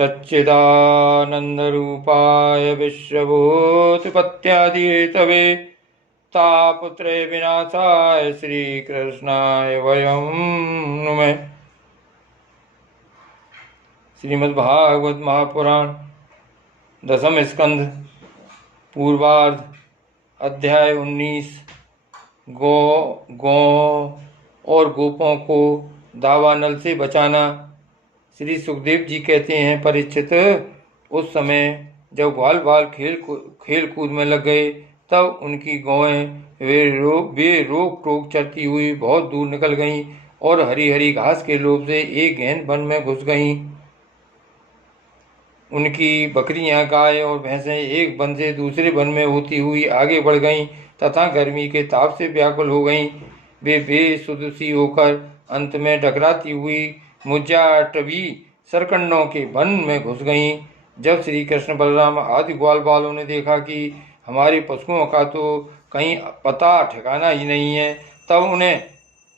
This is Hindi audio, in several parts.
सच्चिदानन्दरूपाय विश्वभूतिपत्यादिहेतवे तापत्रय विनाशाय श्रीकृष्णाय वयं नुमः। श्रीमद्भागवत महापुराण दसम स्कंध पूर्वार्ध अध्याय 19 गौ और गोपों को दावानल से बचाना। श्री सुखदेव जी कहते हैं, परीक्षित, उस समय जब ग्वाल बाल खेल कूद में लग गए तब उनकी गौएं वे रोक टोक चरती हुई बहुत दूर निकल गईं और हरी हरी घास के लोभ से एक गहन वन में घुस गईं। उनकी बकरियां, गाय और भैंसें एक वन से दूसरे वन में होती हुई आगे बढ़ गईं तथा गर्मी के ताप से व्याकुल हो गईं। वे बेसुध सी होकर अंत में डकराती हुई मुज्जाटवी सरकंडों के वन में घुस गईं। जब श्री कृष्ण बलराम आदि ग्वाल बालों ने देखा कि हमारे पशुओं का तो कहीं पता ठिकाना ही नहीं है, तब उन्हें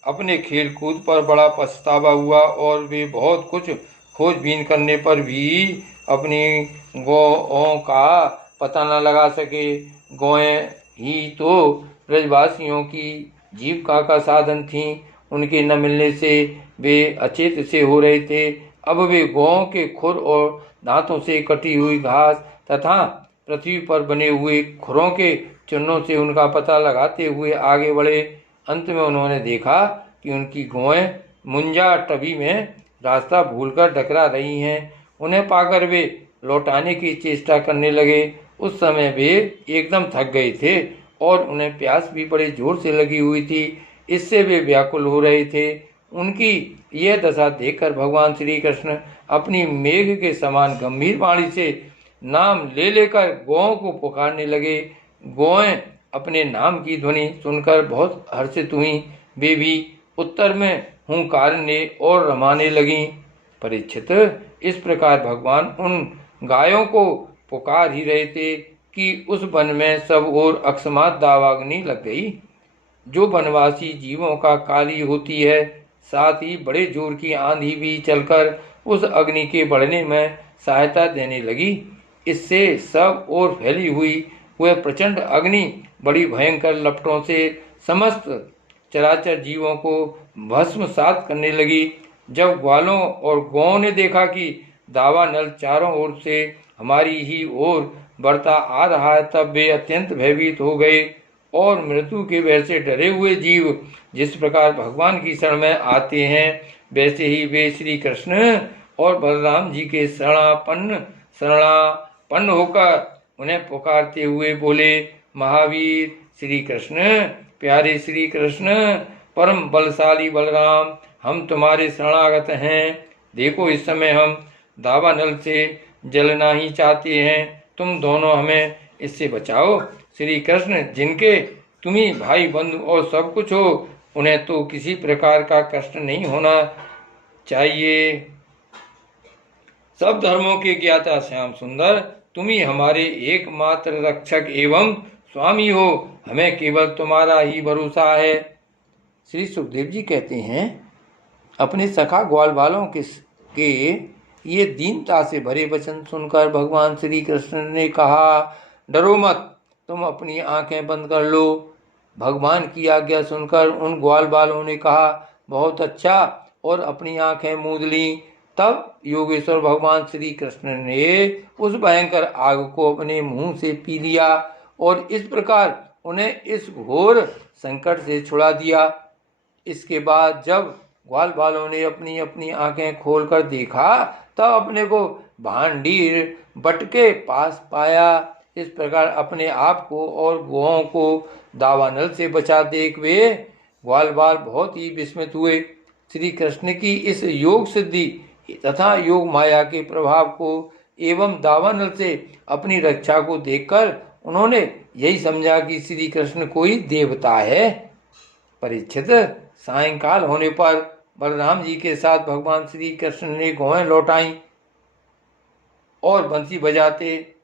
अपने खेल कूद पर बड़ा पछतावा हुआ और वे बहुत कुछ खोजबीन करने पर भी अपनी गौओं का पता न लगा सके। गौएं ही तो ब्रजवासियों की जीविका का साधन थीं। उनके न मिलने से वे अचेत से हो रहे थे। अब वे गौओं के खुर और दांतों से कटी हुई घास तथा पृथ्वी पर बने हुए खुरों के चिन्हों से उनका पता लगाते हुए आगे बढ़े। अंत में उन्होंने देखा कि उनकी गौएं मुंजा टबी में रास्ता भूलकर डकरा रही हैं। उन्हें पाकर वे लौटाने की चेष्टा करने लगे। उस समय वे एकदम थक गए थे और उन्हें प्यास भी बड़े जोर से लगी हुई थी। इससे वे व्याकुल हो रहे थे। उनकी यह दशा देखकर भगवान श्री कृष्ण अपनी मेघ के समान गंभीर वाणी से नाम ले लेकर गौओं को पुकारने लगे। गौएं अपने नाम की ध्वनि सुनकर बहुत हर्षित हुईं। वे भी उत्तर में हुंकारने और रमाने लगीं। परीक्षित, इस प्रकार भगवान उन गायों को पुकार ही रहे थे कि उस वन में सब ओर अकस्मात दावाग्नि लग गई, जो वनवासी जीवों का कार्य होती है। साथ ही बड़े जोर की आंधी भी चलकर उस अग्नि के बढ़ने में सहायता देने लगी। इससे सब ओर फैली हुई वह प्रचंड अग्नि बड़ी भयंकर लपटों से समस्त चराचर जीवों को भस्मसात करने लगी। जब ग्वालों और गौओं ने देखा कि दावानल चारों ओर से हमारी ही ओर बढ़ता आ रहा है, तब वे अत्यंत भयभीत हो गए और मृत्यु के भय से डरे हुए जीव जिस प्रकार भगवान की शरण में आते हैं, वैसे ही वे श्री कृष्ण और बलराम जी के शरणापन्न होकर उन्हें पुकारते हुए बोले, महावीर श्री कृष्ण, प्यारे श्री कृष्ण, परम बलशाली बलराम, हम तुम्हारे शरणागत हैं। देखो, इस समय हम दावानल से जलना ही चाहते हैं। तुम दोनों हमें इससे बचाओ। श्री कृष्ण, जिनके तुम्ही भाई बंधु और सब कुछ हो, उन्हें तो किसी प्रकार का कष्ट नहीं होना चाहिए। सब धर्मों के ज्ञाता श्याम सुंदर, तुम ही हमारे एकमात्र रक्षक एवं स्वामी हो। हमें केवल तुम्हारा ही भरोसा है। श्री सुखदेव जी कहते हैं, अपने सखा ग्वाल बालों के ये दीनता से भरे वचन सुनकर भगवान श्री कृष्ण ने कहा, डरो मत, तुम अपनी आंखें बंद कर लो। भगवान की आज्ञा सुनकर उन ग्वाल बालों ने कहा, बहुत अच्छा, और अपनी आंखें मूंद लीं। तब योगेश्वर भगवान श्री कृष्ण ने उस भयंकर आग को अपने मुंह से पी लिया और इस प्रकार उन्हें इस घोर संकट से छुड़ा दिया। इसके बाद जब ग्वाल बालों ने अपनी अपनी आंखें खोलकर देखा, तब अपने को भांडीर बट के पास पाया। इस प्रकार अपने आप को और गौओं को दावानल से बचा देख वे ग्वाल बाल बहुत ही विस्मित हुए। श्री कृष्ण की इस योग सिद्धि तथा योग माया के प्रभाव को एवं दावानल से अपनी रक्षा को देखकर उन्होंने यही समझा कि श्री कृष्ण कोई देवता है। परीक्षित, सायंकाल होने पर बलराम जी के साथ भगवान श्री कृष्ण ने गौएं लौटाई और बंसी बजाते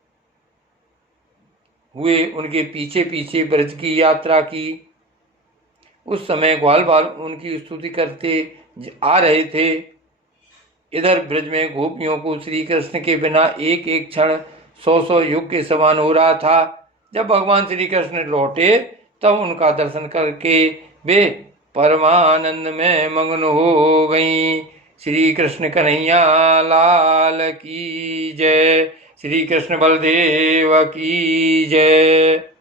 हुए उनके पीछे पीछे ब्रज की यात्रा की। उस समय ग्वाल बाल उनकी स्तुति करते आ रहे थे। इधर ब्रज में गोपियों को श्री कृष्ण के बिना एक एक क्षण 100 युग के समान हो रहा था। जब भगवान श्री कृष्ण लौटे तब उनका दर्शन करके वे परमानंद में मग्न हो गईं। श्री कृष्ण कन्हैया लाल की जय। श्री कृष्ण बलदेव की जय।